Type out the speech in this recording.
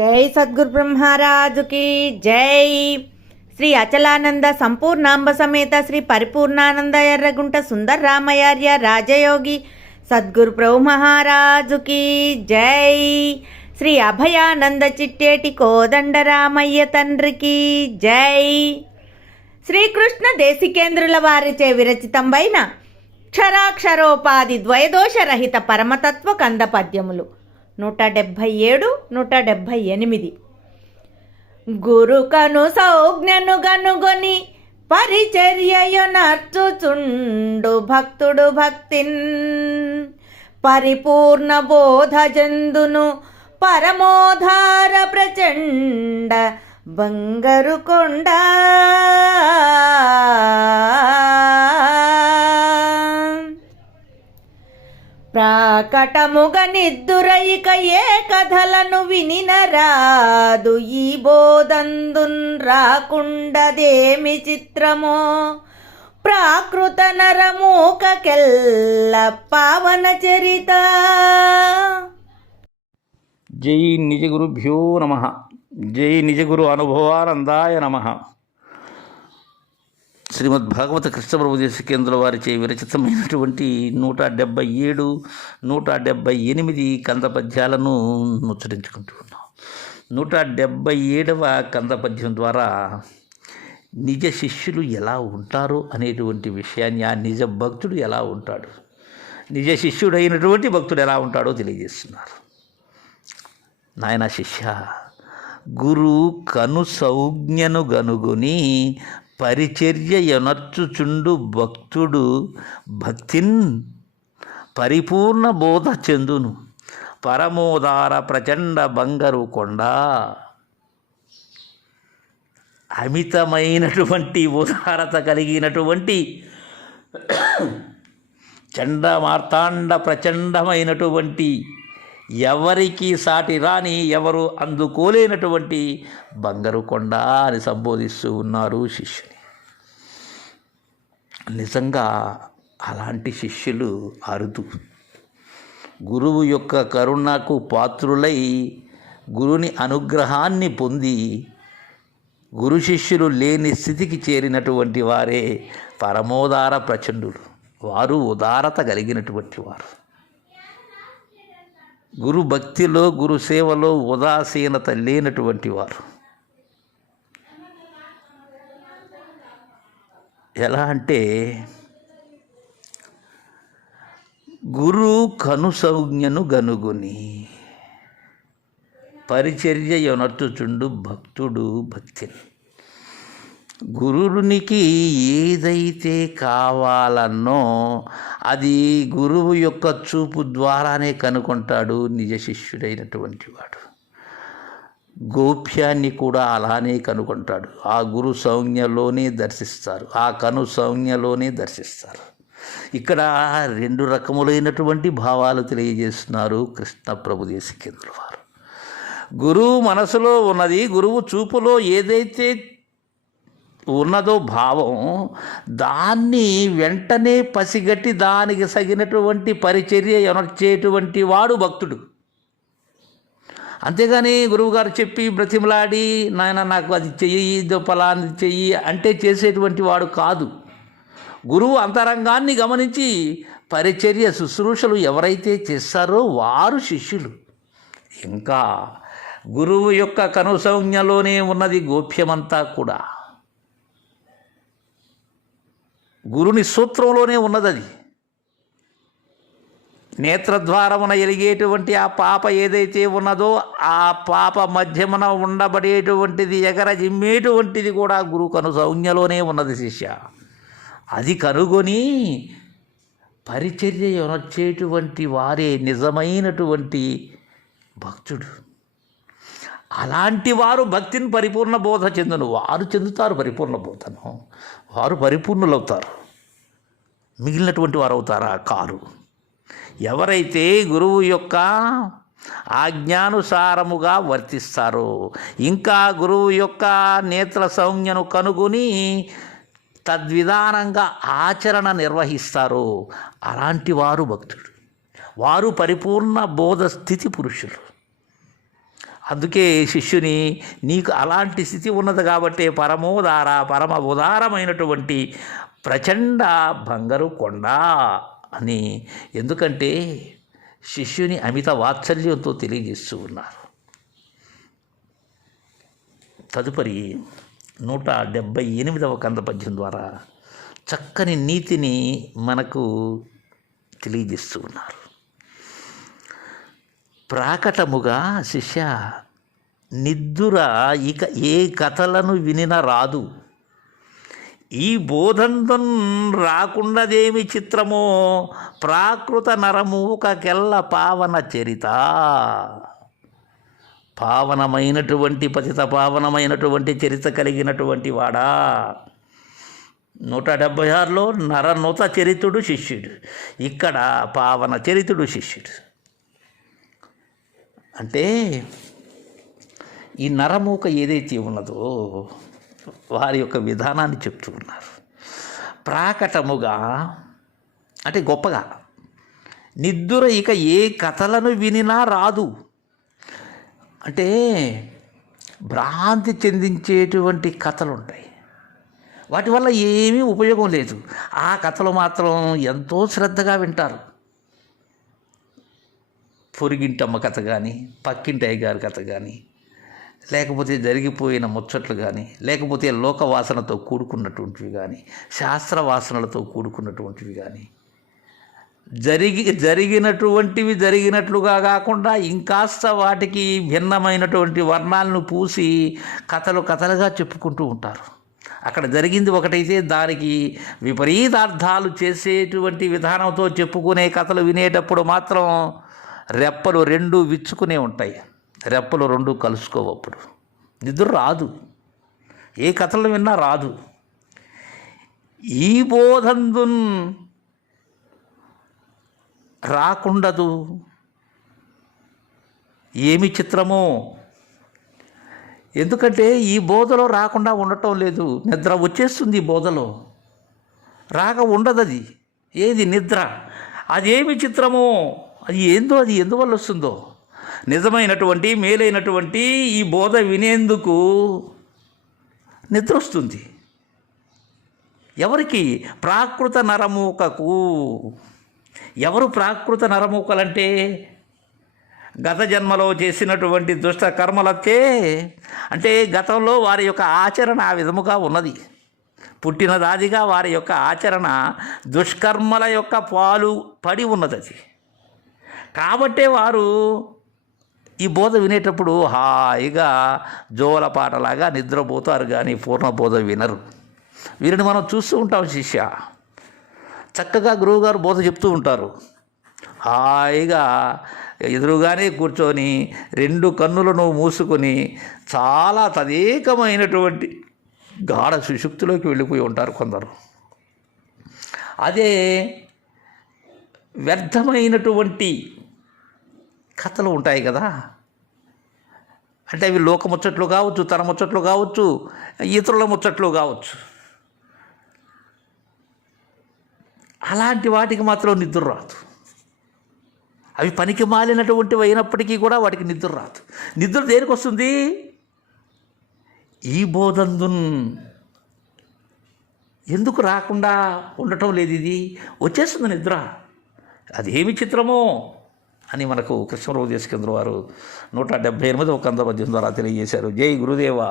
జై సద్గురు బ్రహ్మరాజుకి జై. శ్రీ అచలానంద సంపూర్ణాంబ సమేత శ్రీ పరిపూర్ణానంద ఎర్రగుంట సుందర రామయార్య రాజయోగి సద్గురు ప్రభు మహారాజుకి జై. శ్రీ అభయానంద చిట్టేటి కోదండ రామయ్య తండ్రికి జై. శ్రీకృష్ణ దేశికేంద్రుల వారిచే విరచితంబైన క్షరాక్షరోపాధి ద్వయదోషరహిత పరమతత్వ కంద పద్యములు 177, 178. గురుకను సౌజ్ఞను గనుగొని పరిచర్యయు నర్చుచుండు భక్తుడు భక్తిన్ పరిపూర్ణ బోధ జందును పరమోధార ప్రచండ బంగరు కొండ. ప్రాకటముగ నిద్దురైక ఏ కథలను వినినరాదు ఈ బోధందున్ రాకుండదేమి చిత్రమో ప్రాకృత నరమూకకెల్ల పావన చరిత. జై నిజ గురుభ్యో నమః. జై నిజ గురు అనుభవానందాయ నమః. శ్రీమద్భాగవత కృష్ణ ప్రభు దేశికేంద్రుల వారిచే విరచితమైనటువంటి 177, 178 కంద పద్యాలను ముచ్చరించుకుంటూ ఉన్నాం. 177వ కంద పద్యం ద్వారా నిజ శిష్యులు ఎలా ఉంటారు అనేటువంటి విషయాన్ని, ఆ నిజ భక్తుడు ఎలా ఉంటాడు, నిజ శిష్యుడైనటువంటి భక్తుడు ఎలా ఉంటాడో తెలియజేస్తున్నారు. నాయన శిష్య, గురు కను సౌజ్ఞను గనుగుని పరిచర్య ఎనర్చుచుండు భక్తుడు భక్తిన్ పరిపూర్ణ బోధ చెందును పరమోదార ప్రచండ బంగరు కొండ. అమితమైనటువంటి ఉదారత కలిగినటువంటి చండమార్తాండ ప్రచండమైనటువంటి, ఎవరికి సాటి రాని, ఎవరు అందుకోలేనటువంటి బంగారు కొండ అని సంబోధిస్తూ ఉన్నారు శిష్యుని. నిజంగా అలాంటి శిష్యులు అరుదు. గురువు యొక్క కరుణకు పాత్రులై గురుని అనుగ్రహాన్ని పొంది గురు శిష్యులు లేని స్థితికి చేరినటువంటి వారే పరమోదార ప్రచండులు. వారు ఉదారత కలిగినటువంటి వారు. గురు భక్తిలో, గురు సేవలో ఉదాసీనత లేనటువంటి వారు. ఎలా అంటే, గురు కను సౌజ్ఞను గనుగుని పరిచర్య యొనర్చుచుండు భక్తుడు భక్తిని. గురువునికి ఏదైతే కావాలన్నో అది గురువు యొక్క చూపు ద్వారానే కనుగొంటాడు నిజ శిష్యుడైనటువంటి వాడు. గోప్యాన్ని కూడా అలానే కనుగొంటాడు. ఆ గురు సౌజ్ఞలోనే దర్శిస్తారు, ఆ కను సౌజ్ఞలోనే దర్శిస్తారు. ఇక్కడ 2 రకములైనటువంటి భావాలు తెలియజేస్తున్నారు కృష్ణ ప్రభు దేశికేంద్రుల వారు. గురువు మనసులో ఉన్నది, గురువు చూపులో ఏదైతే ఉన్నదో భావం, దాన్ని వెంటనే పసిగట్టి దానికి సగినటువంటి పరిచర్య ఎనర్చేటువంటి వాడు భక్తుడు. అంతేగాని గురువుగారు చెప్పి బ్రతిమలాడి, నాయన నాకు అది చెయ్యి, ఇదో ఫలాన్ని చెయ్యి అంటే చేసేటువంటి వాడు కాదు. గురువు అంతరంగాన్ని గమనించి పరిచర్య శుశ్రూషలు ఎవరైతే చేస్తారో వారు శిష్యులు. ఇంకా గురువు యొక్క కనుసౌజ్ఞలోనే ఉన్నది గోప్యమంతా కూడా. గురుని సూత్రంలోనే ఉన్నది. నేత్రద్వారమున ఎలిగేటువంటి ఆ పాప ఏదైతే ఉన్నదో ఆ పాప మధ్యమున ఉండబడేటువంటిది, ఎగరజిమ్మేటువంటిది కూడా గురు కను సౌజ్ఞలోనే ఉన్నది శిష్య. అది కనుగొని పరిచర్య యొనర్చేటువంటి వారే నిజమైనటువంటి భక్తుడు. అలాంటి వారు భక్తిని పరిపూర్ణ బోధ చెందును. వారు చెందుతారు పరిపూర్ణ బోధను, వారు పరిపూర్ణులవుతారు. మిగిలినటువంటి వారు అవుతారా? కారు. ఎవరైతే గురువు యొక్క ఆజ్ఞానుసారముగా వర్తిస్తారో, ఇంకా గురువు యొక్క నేత్ర సౌజ్ఞను కనుగొని తద్విధానంగా ఆచరణ నిర్వహిస్తారో అలాంటి వారు భక్తుడు. వారు పరిపూర్ణ బోధ స్థితి పురుషులు. అందుకే శిష్యుని నీకు అలాంటి స్థితి ఉన్నది కాబట్టి పరమ ఉదారమైనటువంటి ప్రచండ బంగారు కొండ అని, ఎందుకంటే శిష్యుని అమిత వాత్సల్యంతో తెలియజేస్తూ ఉన్నారు. తదుపరి 178వ కంద పద్యం ద్వారా చక్కని నీతిని మనకు తెలియజేస్తూ ఉన్నారు. ప్రాకటముగా శిష్య నిద్దుర ఇక ఏ కథలను వినిన రాదు, ఈ బోధంతం రాకుండదేమి చిత్రమో ప్రాకృత నరమూకకెల్ల పావన చరిత. పావనమైనటువంటి పతిత పావనమైనటువంటి చరిత కలిగినటువంటి వాడా. 176లో నరనుత చరితుడు శిష్యుడు, ఇక్కడ పావన చరితుడు శిష్యుడు. అంటే ఈ నరమూక ఏదైతే ఉన్నదో వారి యొక్క విధానాన్ని చెప్తూ ఉన్నారు. ప్రాకటముగా అంటే గొప్పగా, నిద్దుర ఇక ఏ కథలను వినినా రాదు అంటే భ్రాంతి చెందించేటువంటి కథలు ఉంటాయి, వాటి వల్ల ఏమీ ఉపయోగం లేదు. ఆ కథలు మాత్రం ఎంతో శ్రద్ధగా వింటారు. పొరిగింటమ్మ కథ కానీ, పక్కింటి అయ్యగారి కథ కానీ, లేకపోతే జరిగిపోయిన ముచ్చట్లు కానీ, లేకపోతే లోకవాసనతో కూడుకున్నటువంటివి కానీ, శాస్త్రవాసనలతో కూడుకున్నటువంటివి కానీ, జరిగినటువంటివి జరిగినట్లుగా కాకుండా ఇంకాస్త వాటికి భిన్నమైనటువంటి వర్ణాలను పూసి కథలుగా చెప్పుకుంటూ ఉంటారు. అక్కడ జరిగింది ఒకటైతే దానికి విపరీతార్థాలు చేసేటువంటి విధానంతో చెప్పుకునే కథలు వినేటప్పుడు మాత్రం రెప్పలు రెండు విచ్చుకునే ఉంటాయి, రెప్పలు రెండు కలుసుకోవప్పుడు నిద్ర రాదు, ఏ కథలు విన్నా రాదు. ఈ బోధందున్ రాకుండదు ఏమి చిత్రమో, ఎందుకంటే ఈ బోధలో రాకుండా ఉండటం లేదు. నిద్ర వచ్చేస్తుంది ఈ బోధలో, రాక ఉండదు. అది ఏది నిద్ర, అదేమి చిత్రమో, అది ఏందో, అది ఎందువల్ల వస్తుందో. నిజమైనటువంటి మేలైనటువంటి ఈ బోధ వినేందుకు నిద్ర వస్తుంది. ఎవరికి? ప్రాకృత నరమూకకు. ఎవరు ప్రాకృత నరమూకలంటే గత జన్మలో చేసినటువంటి దుష్ట కర్మలకే, అంటే గతంలో వారి యొక్క ఆచరణ ఆ విధముగా ఉన్నది, పుట్టినదాదిగా వారి యొక్క ఆచరణ దుష్కర్మల యొక్క పాలు పడి ఉన్నది. అది కాబట్టే వారు ఈ బోధ వినేటప్పుడు హాయిగా జోలపాటలాగా నిద్రపోతారు, కానీ పూర్ణ బోధ వినరు. వీరిని మనం చూస్తూ ఉంటాం. శిష్య చక్కగా గురువుగారు బోధ చెప్తూ ఉంటారు, హాయిగా ఎదురుగానే కూర్చొని రెండు కన్నులను మూసుకొని చాలా తదేకమైనటువంటి గాఢ సుషుప్తిలోకి వెళ్ళిపోయి ఉంటారు కొందరు. అదే వ్యర్థమైనటువంటి కథలు ఉంటాయి కదా, అంటే అవి లోకముచ్చట్లు కావచ్చు, తన ముచ్చట్లు కావచ్చు, ఇతరుల ముచ్చట్లు కావచ్చు, అలాంటి వాటికి మాత్రం నిద్ర రాదు. అవి పనికి మాలినటువంటివి అయినప్పటికీ కూడా వాటికి నిద్ర రాదు. నిద్ర దేనికి వస్తుంది? ఈ బోధందున్ ఎందుకు రాకుండా ఉండటం లేదు? ఇది వచ్చేస్తుంది నిద్ర, అదేమి చిత్రమో అని మనకు కృష్ణరావు దేశికేంద్ర వారు 178వ కంద పద్యం ద్వారా తెలియజేశారు. జై గురుదేవా.